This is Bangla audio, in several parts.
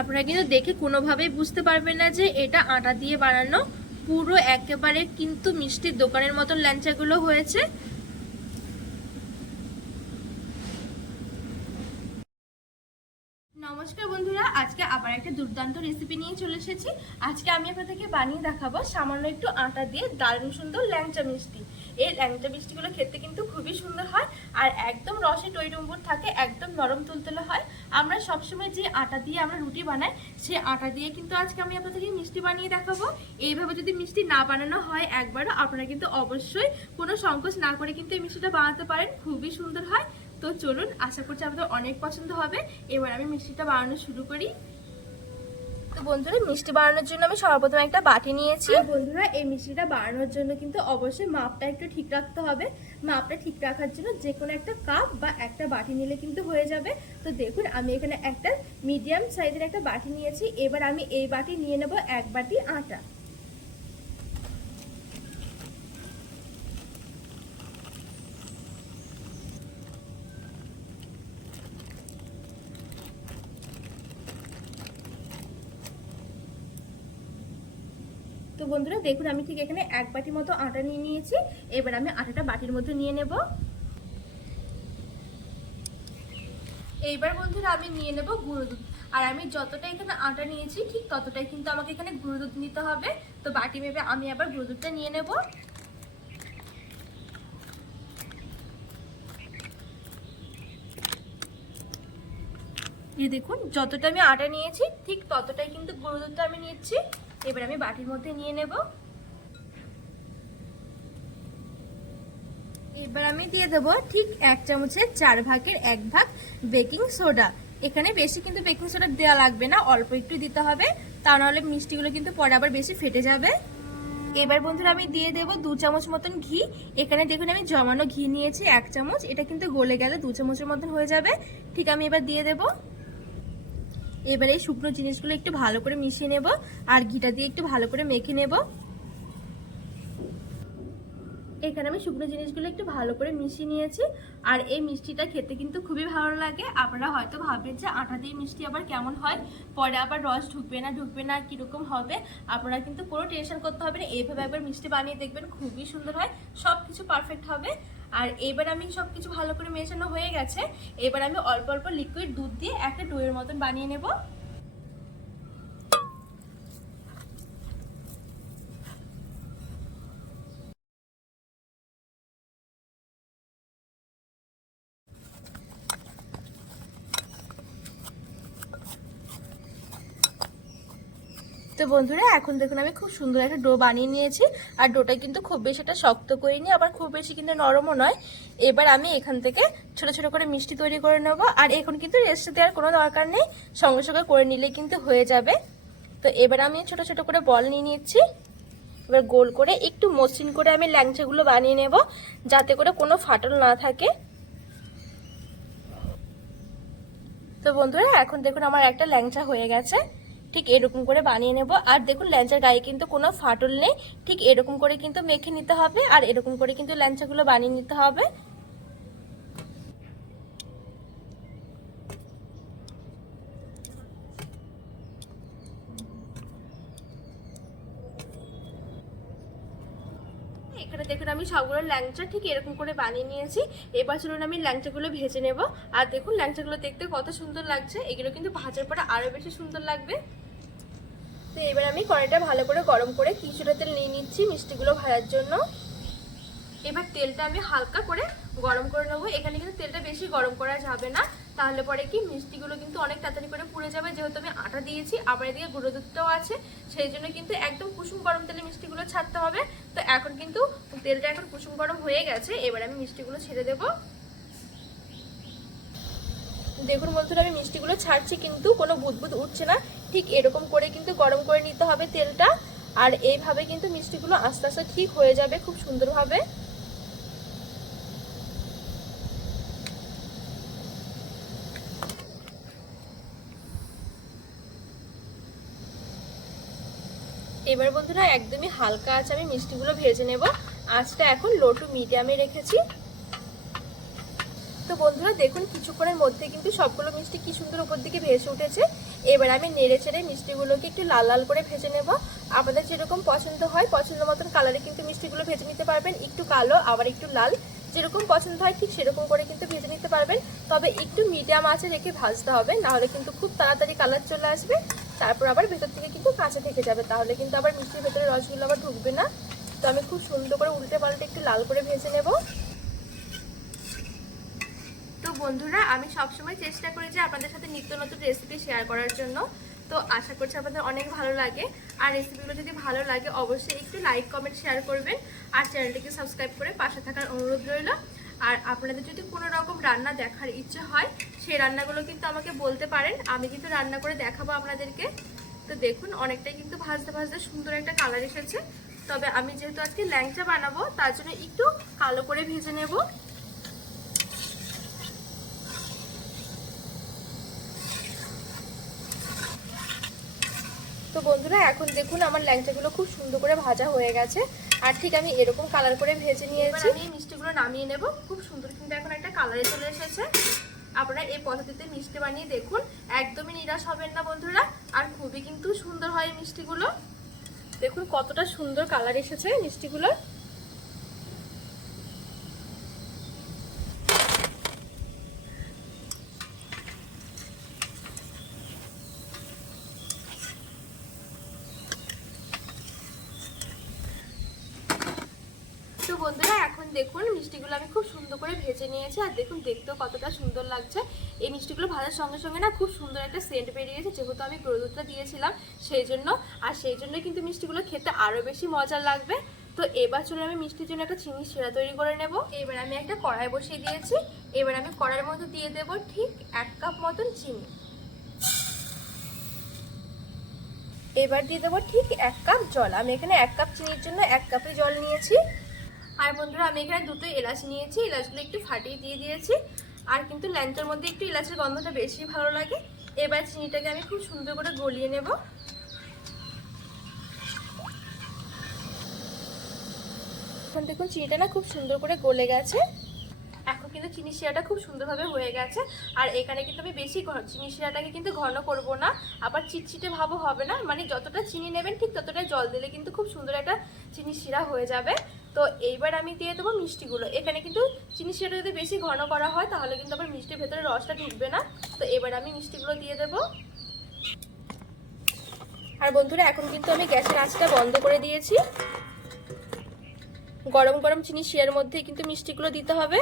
আপনারা কিন্তু দেখে কোনোভাবেই বুঝতে পারবেন না যে এটা আটা দিয়ে বানানো। পুরো একেবারে কিন্তু মিষ্টির দোকানের মতন ল্যাংচাগুলো হয়েছে। নমস্কার বন্ধুরা, আজকে আবার একটা দুর্দান্ত রেসিপি নিয়ে চলে এসেছি। আজকে আমি আপনাদেরকে বানিয়ে দেখাবো সামান্য একটু আটা দিয়ে দারুণ সুন্দর ল্যাংচা মিষ্টি। এই ল্যাংচা মিষ্টিগুলো খেতে কিন্তু খুবই সুন্দর হয়। আর একদম রসে টইটুম্বুর থাকে, একদম নরম তুলতুলে হয়। আমরা সবসময় যে আটা দিয়ে আমরা রুটি বানাই সেই আটা দিয়ে কিন্তু আজকে আমি আপনাদেরকে মিষ্টি বানিয়ে দেখাবো। এইভাবে যদি মিষ্টি না বানানো হয় একবারও, আপনারা কিন্তু অবশ্যই কোনো সংকোচ না করে কিন্তু এই মিষ্টিটা বানাতে পারেন। খুবই সুন্দর হয়। তো চলুন, আশা করছি আপনাদের অনেক পছন্দ হবে। এবার আমি মিষ্টিটা বানানো শুরু করি। তো বন্ধুরা, মিষ্টি বানানোর জন্য আমি সর্বপ্রথম একটা বাটি নিয়েছি। বন্ধুরা, এই মিষ্টিটা বানানোর জন্য কিন্তু অবশ্যই মাপটা একটু ঠিক রাখতে হবে। মাপটা ঠিক রাখার জন্য যে কোনো একটা কাপ বা একটা বাটি নিলে কিন্তু হয়ে যাবে। তো দেখুন, আমি এখানে একটা মিডিয়াম সাইজের একটা বাটি নিয়েছি। এবার আমি এই বাটি নিয়ে নেব এক বাটি আটা। বন্ধুরা, দেখুন, আমি ঠিক এখানে এক বাটি মতো আটা নিয়ে নিয়েছি। এবার আমি আটাটা বাটির মধ্যে নিয়ে নেব। এইবার বন্ধুরা, আমি নিয়ে নেব গুঁড়ো দুধ। আর আমি যতটা এখানে আটা নিয়েছি, ঠিক ততটাই কিন্তু আমাকে এখানে গুঁড়ো দুধ নিতে হবে। তো বাটি ভেবে আমি আবার গুঁড়ো দুধটা নিয়ে নেব। এই দেখুন, যতটা আমি আটা নিয়েছি, ঠিক ততটাই কিন্তু গুঁড়ো দুধটা আমি নিচ্ছি। এবার আমি বাটির মধ্যে নিয়ে নেব। এবার আমি দিয়ে দেবো ঠিক এক চামচের চার ভাগের এক ভাগ বেকিং সোডা। এখানে বেশি কিন্তু বেকিং সোডা দেওয়া লাগবে না, অল্প একটু দিতে হবে। তা নাহলে মিষ্টিগুলো কিন্তু পরে আবার বেশি ফেটে যাবে। এবার বন্ধুরা আমি দিয়ে দেবো দু চামচ মতন ঘি। এখানে দেখুন আমি জমানো ঘি নিয়েছি এক চামচ। এটা কিন্তু গলে গেলে দু চামচের মতন হয়ে যাবে। ঠিক আমি এবার দিয়ে দেবো। এবারে এই শুকনো জিনিসগুলো একটু ভালো করে মিশিয়ে নেব আর ঘিটা দিয়ে একটু ভালো করে মেখে নেব। এখানে আমি শুকনো জিনিসগুলো একটু ভালো করে মিশিয়ে নিয়েছি আর এই মিষ্টিটা খেতে কিন্তু খুবই ভালো লাগে। আপনারা হয়তো ভাবেন যে আটা দিয়ে মিষ্টি আবার কেমন হয়? পরে আবার রস ঢুকবে না ঢুকবে না, কীরকম হবে? আপনারা কিন্তু কোনো টেনশন করতে হবে না। এইভাবে একবার মিষ্টি বানিয়ে দেখবেন, খুবই সুন্দর হয়। সব কিছু পারফেক্ট হবে। আর এবার আমি সব কিছু ভালো করে মেশানো হয়ে গেছে। এবার আমি অল্প অল্প লিকুইড দুধ দিয়ে একটা ডোয়ের মতন বানিয়ে নেব। তো বন্ধুরা, এখন দেখুন আমি খুব সুন্দর একটা ডো বানিয়ে নিয়েছি। আর ডোটা কিন্তু খুব বেশি একটা শক্ত করিনি, আবার খুব বেশি কিন্তু নরমও নয়। এবার আমি এখান থেকে ছোট ছোট করে মিষ্টি তৈরি করে নেব। আর এখন কিন্তু রেস্টে দেওয়ার কোনো দরকার নেই, সঙ্গে সঙ্গে করে নিলে কিন্তু হয়ে যাবে। তো এবার আমি ছোট ছোট করে বল নিয়ে নিচ্ছি। এবার গোল করে একটু মসৃণ করে আমি ল্যাংচাগুলো বানিয়ে নেব, যাতে করে কোনো ফাটল না থাকে। তো বন্ধুরা, এখন দেখুন আমার একটা ল্যাংচা হয়ে গেছে। ঠিক এরকম করে বানিয়ে নেব। আর দেখুন, ল্যাঞ্চার গায়ে কিন্তু কোনো ফাটল নেই। ঠিক এরকম করে কিন্তু মেখে নিতে হবে আর এরকম করে কিন্তু ল্যাঞ্চাগুলো বানিয়ে নিতে হবে। এখানে দেখুন, আমি সবগুলো ল্যাংচা ঠিক এরকম করে বানিয়ে নিয়েছি। এবার চলুন আমি ল্যাংচাগুলো ভেজে নেব। আর দেখুন, ল্যাংচাগুলো দেখতে কত সুন্দর লাগছে। এগুলো কিন্তু ভাজার পরে আরও বেশি সুন্দর লাগবে। তো এবার আমি কড়াইটা ভালো করে গরম করে কিছুটা তেল নিয়ে নিচ্ছি মিষ্টিগুলো ভাজার জন্য। এবার তেলটা আমি হালকা করে গরম করে নেব। এখানে কিন্তু তেলটা বেশি গরম করা যাবে না। তাহলে পরে কি মিষ্টিগুলো কিন্তু অনেক তাড়াতাড়ি করে পুড়ে যাবে। যেহেতু আমি আটা দিয়েছি, আবার এদিকে গুঁড়ো দুধটাও আছে, সেই জন্য কিন্তু একদম কুসুম গরম তেলে মিষ্টিগুলো ছাড়তে হবে। তো এখন কিন্তু তেলটা এখন কুসুম গরম হয়ে গেছে। এবার আমি মিষ্টিগুলো ছেড়ে দেবো। দেখুন বন্ধুরা, আমি মিষ্টিগুলো ছাড়ছি কিন্তু কোনো বুদবুদ উঠছে না। ঠিক এরকম করে কিন্তু গরম করে নিতে হবে তেলটা। আর এইভাবে কিন্তু মিষ্টিগুলো আস্তে আস্তে ঠিক হয়ে যাবে খুব সুন্দরভাবে। এবার বন্ধুরা একদমই হালকা আছে আমি মিষ্টিগুলো ভেজে নেব। আঁচটা এখন লো টু মিডিয়ামে রেখেছি। বন্ধুরা, দেখুন কিছুক্ষণের মধ্যে কিন্তু সবগুলো মিষ্টি কি সুন্দর উপর দিকে ভেসে উঠেছে। এবার আমি নেড়ে চেড়ে মিষ্টিগুলোকে একটু লাল লাল করে ভেজে নেব। আপনাদের যেরকম পছন্দ হয়, পছন্দ মতন কালারে কিন্তু মিষ্টিগুলো ভেজে নিতে পারবেন। একটু কালো, আবার একটু লাল। যেরকম পছন্দ হয় ঠিক সেরকম করে কিন্তু ভেজে নিতে পারবেন। তবে একটু মিডিয়াম আঁচে রেখে ভাজতে হবে, নাহলে কিন্তু খুব তাড়াতাড়ি কালার চলে আসবে। তারপর আবার ভেতর থেকে কিন্তু কাঁচা থেকে যাবে, তাহলে কিন্তু আবার মিষ্টির ভেতরে রসগুলো আবার ঢুকবে না। তো আমি খুব সুন্দর করে উল্টে পাল্টে একটু লাল করে ভেজে নেব। বন্ধুরা, আমি সবসময় চেষ্টা করি যে আপনাদের সাথে নিত্য নতুন রেসিপি শেয়ার করার জন্য। তো আশা করছি আপনাদের অনেক ভালো লাগে। আর রেসিপিগুলো যদি ভালো লাগে, অবশ্যই একটু লাইক কমেন্ট শেয়ার করবেন। আর চ্যানেলটিকে সাবস্ক্রাইব করে পাশে থাকার অনুরোধ রইল। আর আপনাদের যদি কোনো রকম রান্না দেখার ইচ্ছে হয়, সেই রান্নাগুলো কিন্তু আমাকে বলতে পারেন। আমি কিন্তু রান্না করে দেখাবো আপনাদেরকে। তো দেখুন, অনেকটাই কিন্তু ভাজতে ভাজতে সুন্দর একটা কালার এসেছে। তবে আমি যেহেতু আজকে ল্যাংচা বানাবো, তার জন্য একটু কালো করে ভেজে নেব। তো বন্ধুরা এখন দেখুন আমার ল্যাংচাগুলো খুব সুন্দর করে ভাজা হয়ে গেছে। আর ঠিক আমি এরকম কালার করে ভেজে নিয়েছি। আমি মিষ্টিগুলো নামিয়ে নেব। খুব সুন্দর কিন্তু এখন একটা কালারে চলে এসেছে। আপনারা এই পদ্ধতিতে মিষ্টি বানিয়ে দেখুন। একদমই নিরাশ হবেন না বন্ধুরা। আর খুবই কিন্তু সুন্দর হয় এই মিষ্টিগুলো। দেখুন কতটা সুন্দর কালার এসেছে মিষ্টিগুলোর তো বন্ধুরা এখন দেখুন মিষ্টিগুলো আমি খুব সুন্দর করে ভেজে নিয়েছি, আর দেখুন দেখতেও কতটা সুন্দর লাগছে। এই মিষ্টিগুলো ভাজার সঙ্গে সঙ্গে না খুব সুন্দর একটা সেন্ট বেরিয়েছে, যেহেতু আমি গুঁড়ো দিয়েছিলাম সেই জন্য। আর সেই জন্য কিন্তু মিষ্টিগুলো খেতে আরও বেশি মজার লাগবে। তো এবার চলে আমি মিষ্টির জন্য একটা চিনি শিরা তৈরি করে নেব। এবার আমি একটা কড়াই বসিয়ে দিয়েছি। এবার আমি কড়াইয়ের মধ্যে দিয়ে দেব ঠিক এক কাপ মতন চিনি। এবার দিয়ে দেবো ঠিক এক কাপ জল। আমি এখানে এক কাপ চিনির জন্য এক কাপে জল নিয়েছি। আর বন্ধুরা, আমি এখানে দুটো এলাচ নিয়েছি। এলাচগুলো একটু ফাটিয়ে দিয়ে দিয়েছি। আর কিন্তু ল্যাংচার মধ্যে একটু এলাচের গন্ধটা বেশি ভালো লাগে। এবার চিনিটাকে আমি খুব সুন্দর করে গলিয়ে নেব। এখন দেখুন চিনিটা না খুব সুন্দর করে গলে গেছে। এখন কিন্তু চিনি শিরাটা খুব সুন্দরভাবে হয়ে গেছে। আর এখানে কিন্তু আমি বেশি চিনি শিরাটাকে কিন্তু ঘন করব না। আবার চিটচিটে ভাবও হবে না। মানে যতটা চিনি নেবেন, ঠিক ততটাই জল দিলে কিন্তু খুব সুন্দর একটা চিনি শিরা হয়ে যাবে। তো এইবার আমি দিয়ে দেবো মিষ্টিগুলো। এখানে কিন্তু চিনি সেটা যদি বেশি ঘন করা হয়, তাহলে কিন্তু আবার মিষ্টির ভেতরে রসটা ঢুকবে না। তো এবার আমি মিষ্টিগুলো দিয়ে দেবো। আর বন্ধুরা, এখন কিন্তু আমি গ্যাসের আঁচটা বন্ধ করে দিয়েছি। গরম গরম চিনি শিয়ার মধ্যে কিন্তু মিষ্টিগুলো দিতে হবে।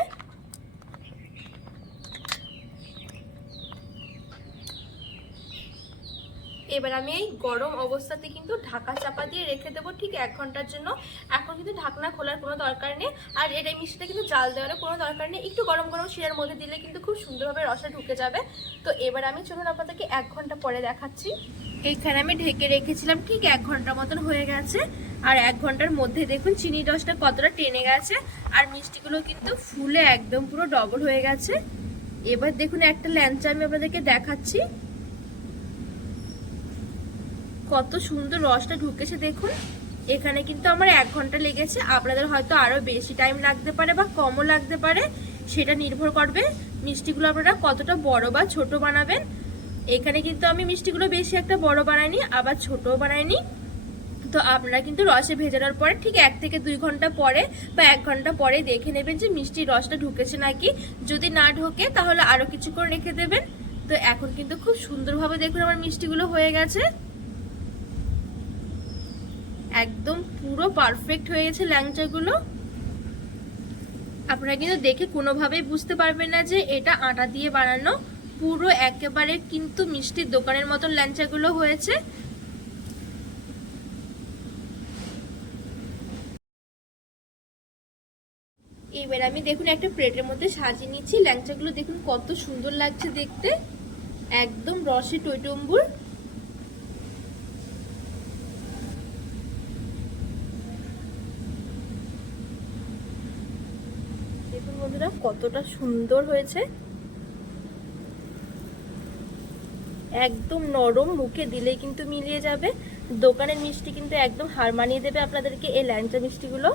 এবার আমি এই গরম অবস্থাতে কিন্তু ঢাকা চাপা দিয়ে রেখে দেবো ঠিক এক ঘণ্টার জন্য। এখন কিন্তু ঢাকনা খোলার কোনো দরকার নেই। আর এই মিষ্টিটা কিন্তু জাল দেওয়ার কোনো দরকার নেই। একটু গরম গরম শিরার মধ্যে দিলে কিন্তু খুব সুন্দরভাবে রসা ঢুকে যাবে। তো এবার আমি চলুন আপনাদেরকে এক ঘণ্টা পরে দেখাচ্ছি। এইখানে আমি ঢেকে রেখেছিলাম ঠিক এক ঘণ্টা মতন হয়ে গেছে। আর এক ঘণ্টার মধ্যে দেখুন চিনি রসটা কতটা টেনে গেছে। আর মিষ্টিগুলো কিন্তু ফুলে একদম পুরো ডবল হয়ে গেছে। এবার দেখুন একটা ল্যাঞ্চা আমি আপনাদেরকে দেখাচ্ছি। কত সুন্দর রসটা ঢুকেছে দেখুন। এখানে কিন্তু আমার এক ঘণ্টা লেগেছে। আপনাদের হয়তো আরও বেশি টাইম লাগতে পারে বা কমও লাগতে পারে। সেটা নির্ভর করবে মিষ্টিগুলো আপনারা কতটা বড় বা ছোট বানাবেন। এখানে কিন্তু আমি মিষ্টিগুলো বেশি একটা বড় বানাইনি, আবার ছোটও বানাইনি। তো আপনারা কিন্তু রসে ভেজানোর পরে ঠিক এক থেকে দুই ঘণ্টা পরে বা এক ঘণ্টা পরে দেখে নেবেন যে মিষ্টির রসটা ঢুকেছে নাকি। যদি না ঢোকে তাহলে আরও কিছুক্ষণ রেখে দেবেন। তো এখন কিন্তু খুব সুন্দরভাবে দেখুন আমার মিষ্টিগুলো হয়ে গেছে। একদম পুরো পারফেক্ট হয়ে গেছে ল্যাংচাগুলো। আপনারা কিন্তু দেখে কোনোভাবেই বুঝতে পারবেন না যে এটা আটা দিয়ে বানানো। পুরো একেবারে কিন্তু মিষ্টির দোকানের মতন ল্যাংচাগুলো হয়েছে। এবার আমি দেখুন একটা প্লেটের মধ্যে সাজিয়ে নিচ্ছি। ল্যাংচাগুলো দেখুন কত সুন্দর লাগছে দেখতে। একদম রসে টইটম্বুর। বন্ধুরা, কতটা সুন্দর হয়েছে। একদম নরম মুখে দিলেই কিন্তু মিলিয়ে যাবে। দোকানের মিষ্টি কিন্তু একদম হার মানিয়ে দেবে আপনাদেরকে এই ল্যাংচা মিষ্টিগুলো।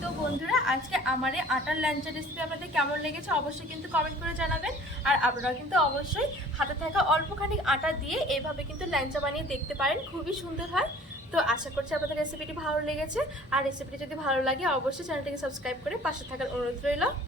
তো বন্ধুরা, আজকে আমার এই আটার ল্যাঞ্চা রেসিপি আপনাদের কেমন লেগেছে অবশ্যই কিন্তু কমেন্ট করে জানাবেন। আর আপনারা কিন্তু অবশ্যই হাতে থাকা অল্পখানি আটা দিয়ে এভাবে কিন্তু ল্যাঞ্চা বানিয়ে দেখতে পারেন, খুবই সুন্দর হয়। তো আশা করছি আপনাদের রেসিপিটি ভালো লেগেছে। আর রেসিপিটি যদি ভালো লাগে, অবশ্যই চ্যানেলটিকে সাবস্ক্রাইব করে পাশে থাকার অনুরোধ রইল।